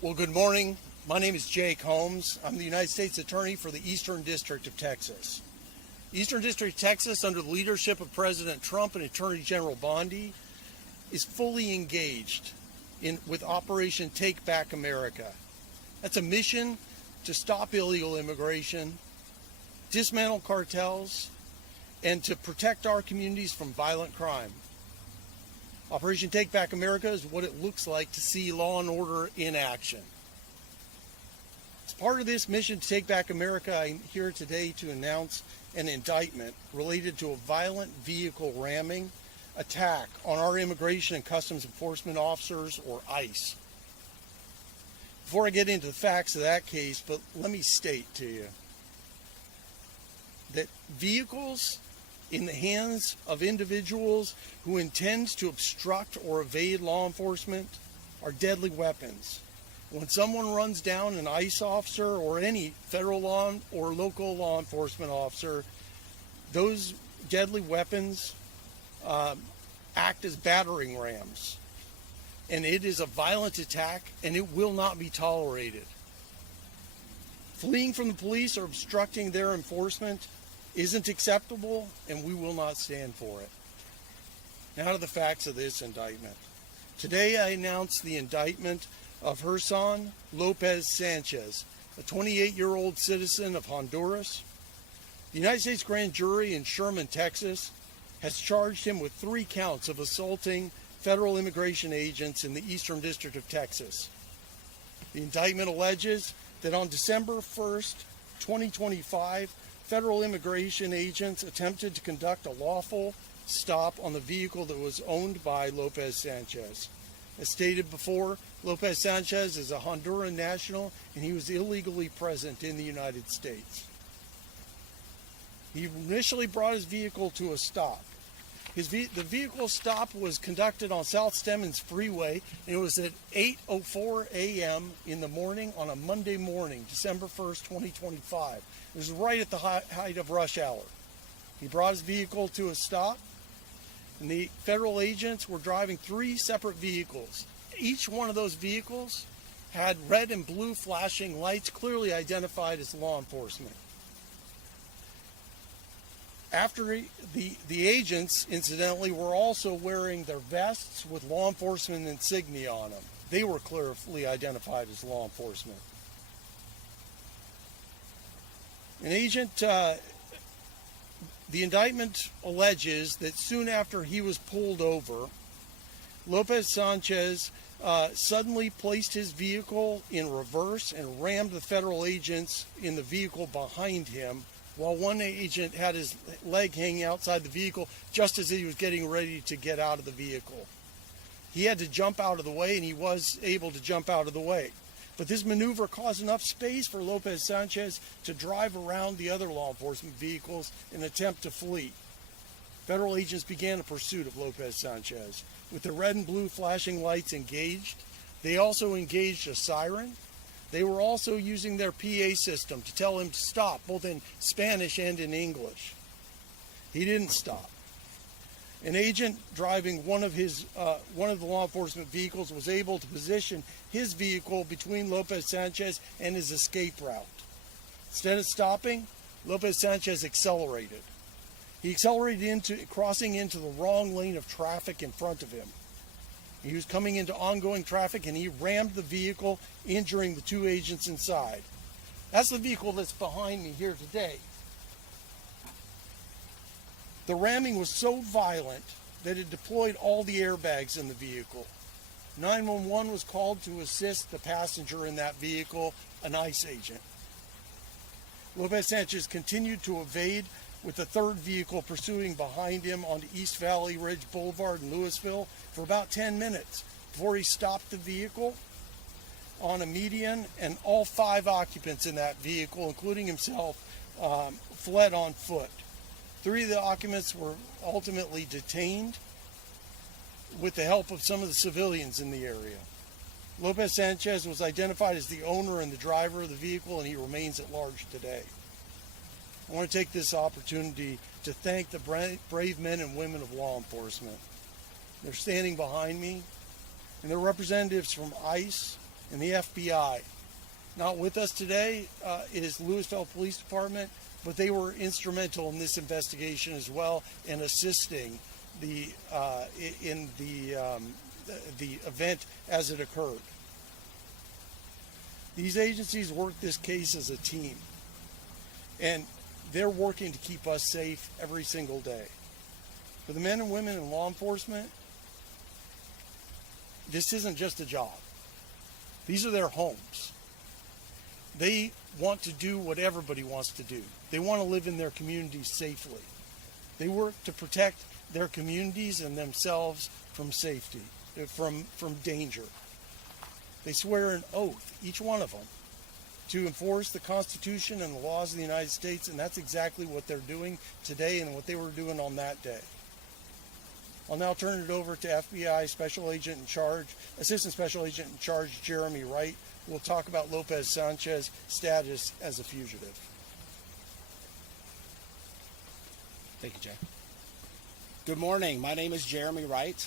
Well, good morning. My name is Jake Holmes. I'm the United States Attorney for the Eastern District of Texas. Eastern District of Texas, under the leadership of President Trump and Attorney General Bondi, is fully engaged with Operation Take Back America. That's a mission to stop illegal immigration, dismantle cartels, and to protect our communities from violent crime. Operation Take Back America is what it looks like to see law and order in action. As part of this mission to take back America, I'm here today to announce an indictment related to a violent vehicle ramming attack on our Immigration and Customs Enforcement officers, or ICE. Before I get into the facts of that case, but let me state to you that vehicles in the hands of individuals who intend to obstruct or evade law enforcement are deadly weapons. When someone runs down an ICE officer or any federal law or local law enforcement officer, those deadly weapons act as battering rams. And it is a violent attack, and it will not be tolerated. Fleeing from the police or obstructing their enforcement isn't acceptable, and we will not stand for it. Now to the facts of this indictment. Today I announce the indictment of Gerson Lopez Sanchez, a 28-year-old citizen of Honduras. The United States Grand Jury in Sherman, Texas, has charged him with 3 counts of assaulting federal immigration agents in the Eastern District of Texas. The indictment alleges that on December 1st, 2025, federal immigration agents attempted to conduct a lawful stop on the vehicle that was owned by Lopez Sanchez. As stated before, Lopez Sanchez is a Honduran national, and he was illegally present in the United States. He initially brought his vehicle to a stop. The vehicle stop was conducted on South Stemmons Freeway, and it was at 8:04 a.m. in the morning on a Monday morning, December 1st, 2025. It was right at the height of rush hour. He brought his vehicle to a stop, and the federal agents were driving 3 separate vehicles. Each one of those vehicles had red and blue flashing lights, clearly identified as law enforcement. After the agents, incidentally, were also wearing their vests with law enforcement insignia on them. They were clearly identified as law enforcement. The indictment alleges that soon after he was pulled over, Lopez Sanchez suddenly placed his vehicle in reverse and rammed the federal agents in the vehicle behind him, while one agent had his leg hanging outside the vehicle just as he was getting ready to get out of the vehicle. He had to jump out of the way, and he was able to jump out of the way. But this maneuver caused enough space for Lopez Sanchez to drive around the other law enforcement vehicles in an attempt to flee. Federal agents began a pursuit of Lopez Sanchez. With the red and blue flashing lights engaged, they also engaged a siren. They were also using their PA system to tell him to stop, both in Spanish and in English. He didn't stop. An agent driving one of the law enforcement vehicles was able to position his vehicle between Lopez Sanchez and his escape route. Instead of stopping, Lopez Sanchez accelerated. He accelerated crossing into the wrong lane of traffic in front of him. He was coming into ongoing traffic, and he rammed the vehicle, injuring the 2 agents inside. That's the vehicle that's behind me here today. The ramming was so violent that it deployed all the airbags in the vehicle. 911 was called to assist the passenger in that vehicle, an ICE agent. Lopez Sanchez continued to evade, with the 3rd vehicle pursuing behind him onto East Valley Ridge Boulevard in Lewisville for about 10 minutes before he stopped the vehicle on a median, and all 5 occupants in that vehicle, including himself, fled on foot. 3 of the occupants were ultimately detained with the help of some of the civilians in the area. Lopez Sanchez was identified as the owner and the driver of the vehicle, and he remains at large today. I want to take this opportunity to thank the brave men and women of law enforcement. They're standing behind me, and they're representatives from ICE, and the FBI. Not with us today is Lewisville Police Department, but they were instrumental in this investigation as well and assisting in the event as it occurred. These agencies work this case as a team, and they're working to keep us safe every single day. For the men and women in law enforcement, this isn't just a job. These are their homes. They want to do what everybody wants to do. They want to live in their communities safely. They work to protect their communities and themselves from safety, from danger. They swear an oath, each one of them, to enforce the Constitution and the laws of the United States, and that's exactly what they're doing today and what they were doing on that day. I'll now turn it over to FBI Special Agent in Charge, Assistant Special Agent in Charge, Jeremy Wright. We'll talk about Lopez Sanchez's status as a fugitive. Thank you, Jay. Good morning. My name is Jeremy Wright.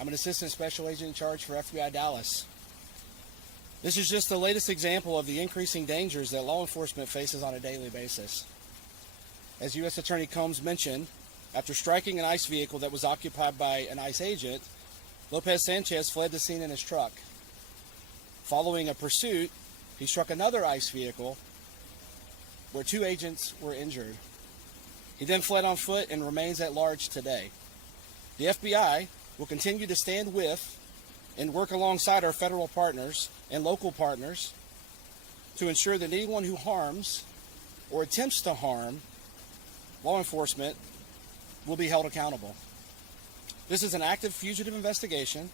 I'm an Assistant Special Agent in Charge for FBI Dallas. This is just the latest example of the increasing dangers that law enforcement faces on a daily basis. As U.S. Attorney Combs mentioned, after striking an ICE vehicle that was occupied by an ICE agent, Lopez Sanchez fled the scene in his truck. Following a pursuit, he struck another ICE vehicle where 2 agents were injured. He then fled on foot and remains at large today. The FBI will continue to stand with and work alongside our federal partners and local partners to ensure that anyone who harms or attempts to harm law enforcement will be held accountable. This is an active fugitive investigation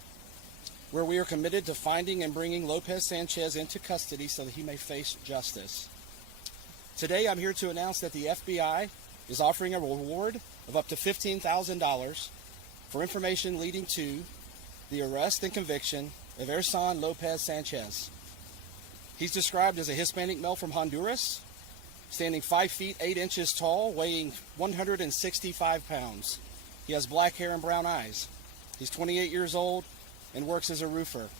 where we are committed to finding and bringing Lopez Sanchez into custody so that he may face justice. Today, I'm here to announce that the FBI is offering a reward of up to $15,000 for information leading to the arrest and conviction of Ersan Lopez Sanchez. He's described as a Hispanic male from Honduras, standing 5 feet 8 inches tall, weighing 165 pounds. He has black hair and brown eyes. He's 28 years old and works as a roofer.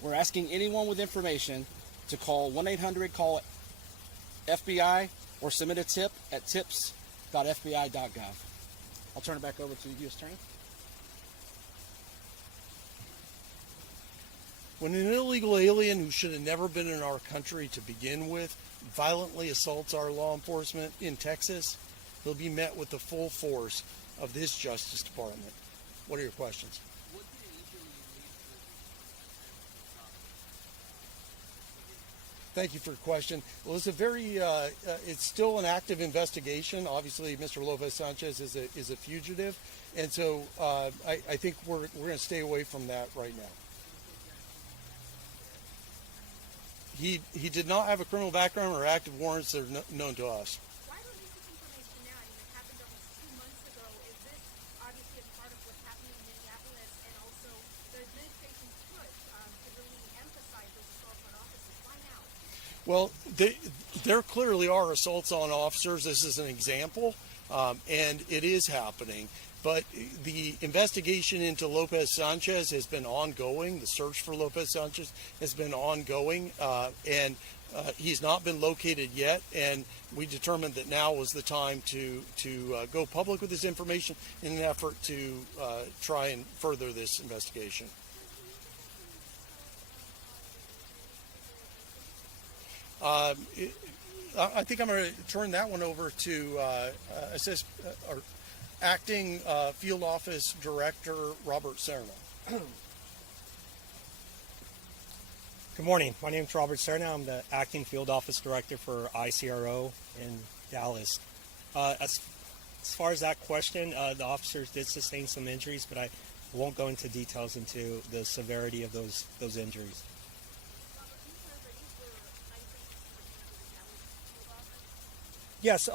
We're asking anyone with information to call 1-800-CALL-FBI or submit a tip at tips.fbi.gov. I'll turn it back over to the U.S. Attorney. When an illegal alien who should have never been in our country to begin with violently assaults our law enforcement in Texas, he'll be met with the full force of this Justice Department. What are your questions? Thank you for your question. Well, it's a very, it's still an active investigation. Obviously, Mr. Lopez Sanchez is a fugitive, and so I think we're going to stay away from that right now. He did not have a criminal background or active warrants that are known to us. Why release this information now? I mean, it happened almost 2 months ago. Is this obviously a part of what's happening in Minneapolis and also the administration's push to really emphasize those assaults on officers? Why now? Well, there clearly are assaults on officers. This is an example, and it is happening. But the investigation into Lopez Sanchez has been ongoing. The search for Lopez Sanchez has been ongoing, and he's not been located yet. And we determined that now was the time to go public with this information in an effort to try and further this investigation. I think I'm going to turn that one over to Acting Field Office Director Robert Serna. Good morning. My name is Robert Serna. I'm the Acting Field Office Director for ICRO in Dallas. As far as that question, the officers did sustain some injuries, but I won't go into details into the severity of those injuries. Yes,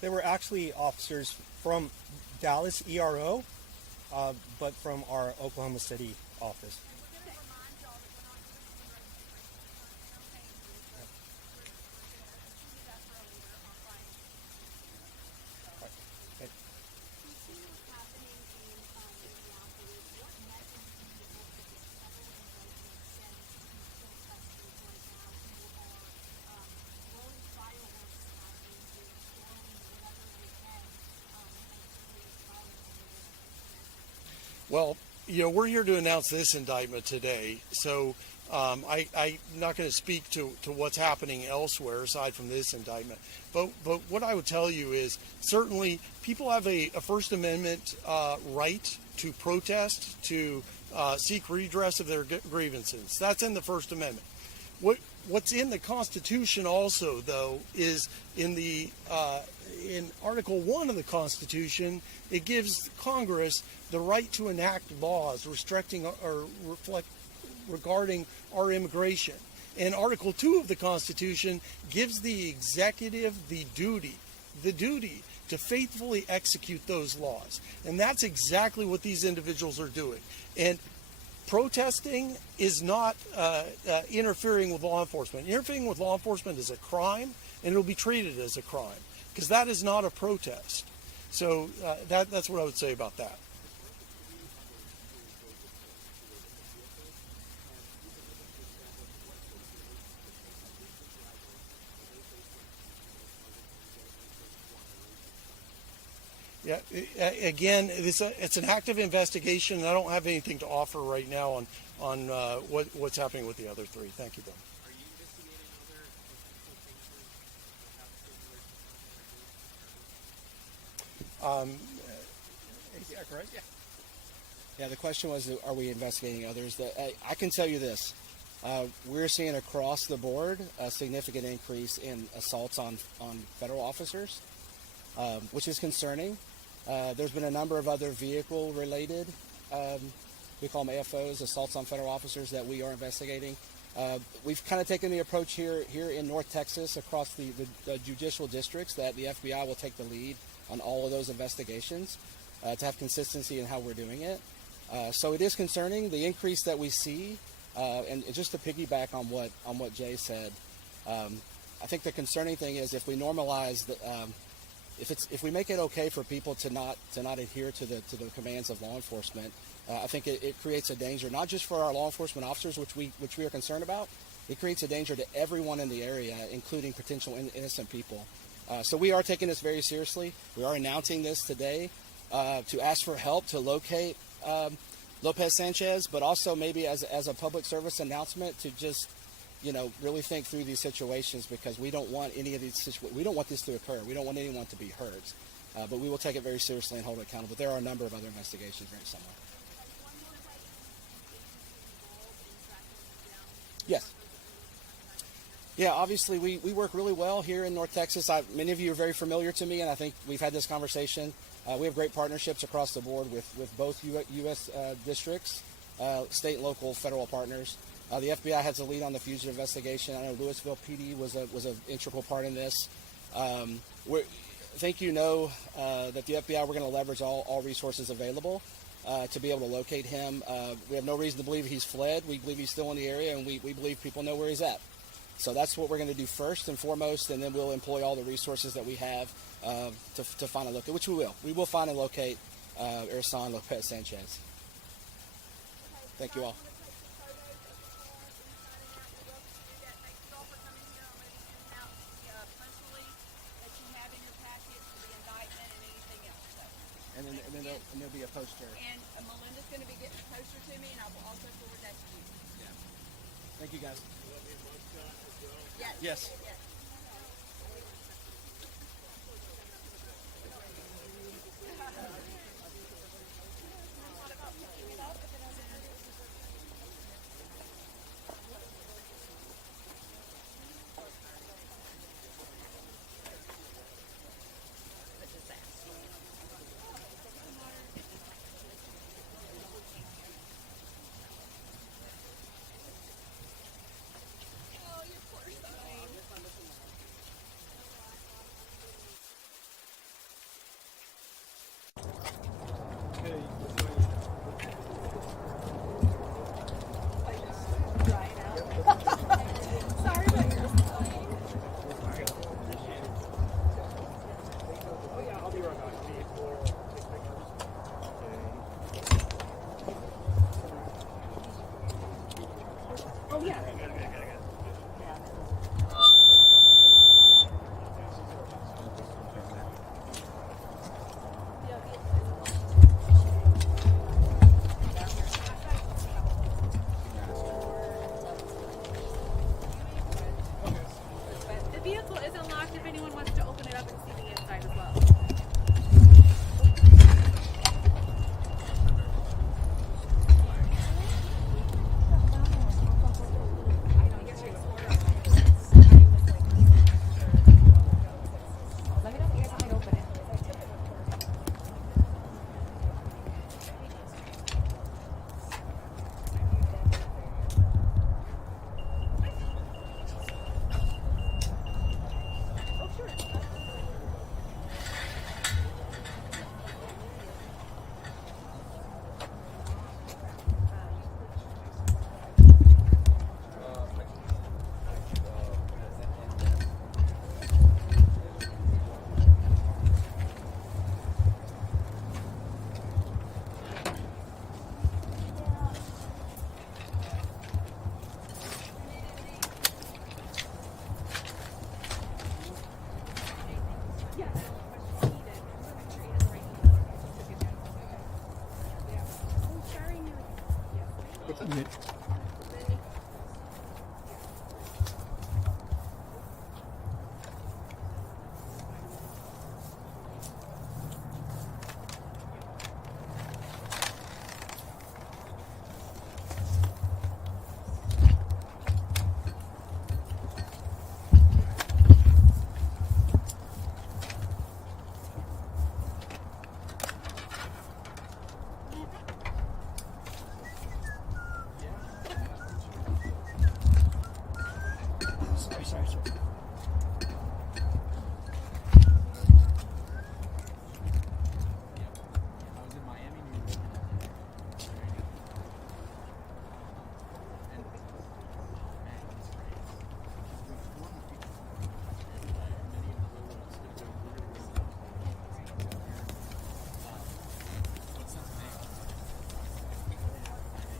they were actually officers from Dallas ERO, but from our Oklahoma City office. Well, we're here to announce this indictment today. So I'm not going to speak to what's happening elsewhere aside from this indictment. But what I would tell you is certainly people have a First Amendment right to protest, to seek redress of their grievances. That's in the First Amendment. What's in the Constitution also, though, is in Article 1 of the Constitution, it gives Congress the right to enact laws restricting or regarding our immigration. And Article 2 of the Constitution gives the executive the duty to faithfully execute those laws. And that's exactly what these individuals are doing. And protesting is not interfering with law enforcement. Interfering with law enforcement is a crime, and it'll be treated as a crime, because that is not a protest. So that's what I would say about that. Yeah, again, it's an active investigation, and I don't have anything to offer right now on what's happening with the other three. Thank you, Ben. Are you investigating other potential cases that have similar Yeah, correct. Yeah, the question was, are we investigating others? I can tell you this. We're seeing across the board a significant increase in assaults on federal officers, which is concerning. There's been a number of other vehicle-related, we call them AFOs, assaults on federal officers, that we are investigating. We've kind of taken the approach here in North Texas across the judicial districts that the FBI will take the lead on all of those investigations to have consistency in how we're doing it. So it is concerning, the increase that we see, and just to piggyback on what Jay said, I think the concerning thing is if we normalize if we make it okay for people to not adhere to the commands of law enforcement, I think it creates a danger not just for our law enforcement officers, which we are concerned about. It creates a danger to everyone in the area, including potential innocent people. So we are taking this very seriously. We are announcing this today to ask for help to locate Lopez Sanchez, but also maybe as a public service announcement to just really think through these situations, because we don't want any of these we don't want this to occur. We don't want anyone to be hurt, but we will take it very seriously and hold it accountable. There are a number of other investigations very similar. Yes. Yeah, obviously we work really well here in North Texas. Many of you are very familiar to me, and I think we've had this conversation. We have great partnerships across the board with both U.S. districts, state and local federal partners. The FBI has a lead on the fugitive investigation. I know Lewisville PD was an integral part in this. I think that the FBI, we're going to leverage all resources available to be able to locate him. We have no reason to believe he's fled. We believe he's still in the area, and we believe people know where he's at. So that's what we're going to do first and foremost, and then we'll employ all the resources that we have to find and locate, which we will. We will find and locate Ersan Lopez Sanchez. Thank you all. And then there'll be a poster. And Melinda's going to be getting a poster to me, and I will also forward that to you. Yeah. Thank you, guys. Yes. Yes. Oh, you poor thing. Good. Sorry, sir.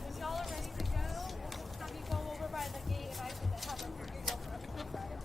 When y'all are ready to go, we'll have you go over by the gate and I can have them for you go for a quick ride.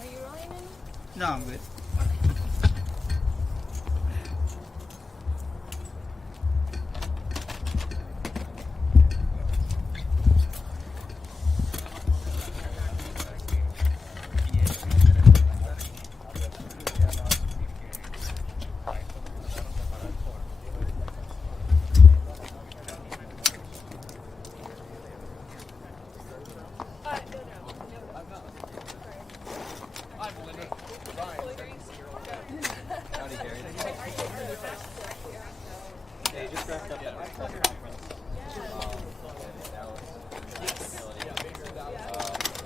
Are you rolling in? No, I'm good.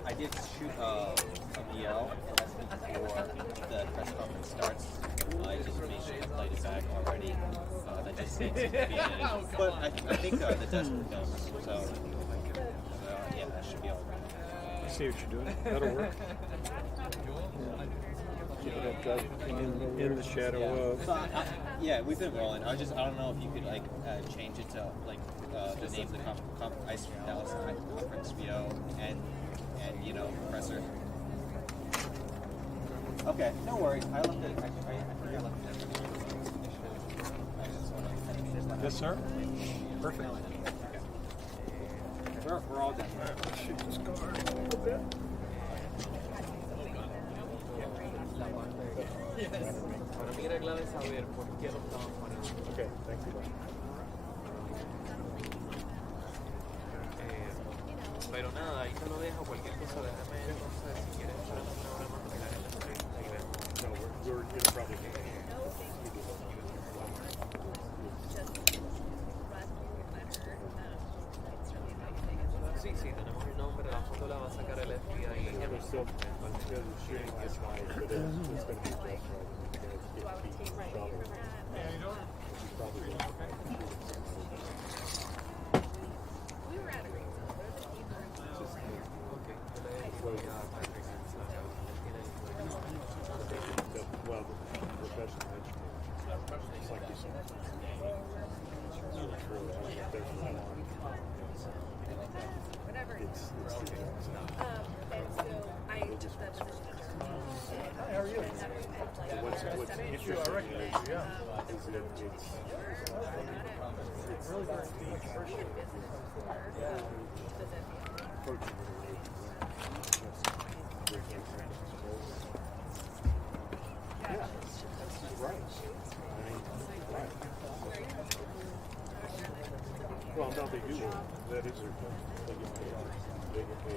I did shoot a BL before the press conference starts. I just made sure I played it back already. That just needs to be edited. But I think the test will film, so yeah, that should be all right. I see what you're doing. That'll work. Keep that guy in the shadow of. So yeah, we've been rolling. I don't know if you could like change it to like the name of the Ice Dallas Conference VO and you know compressor. Okay, no worries. I left it. I forget I left it. Yes, sir. Perfect. We're all done. Shoot this car a little bit. Para mí era clave saber por qué lo estaban parando. Okay, thank you. Pero nada, ahí te lo dejo. Cualquier cosa, déjame entonces, si quieres esperar una hora más, mirar en la entrevista y vemos. No, we're gonna probably get Sí, tenemos el nombre, la foto la va a sacar el FBI. We're still shooting this night, but it's gonna be just right. You guys get beat in trouble. You probably won't. We were at a great time. Ok, yo le digo ya a Patrick, Well, the professional education, it's like you said. It's really true. There's no one. Whatever. It's And so I took the position of journal. Hi, how are you? What's interesting is that it's really very deep. Approaching yeah, that's right. I mean, right. Well, no, they do. That is their job. They get paid.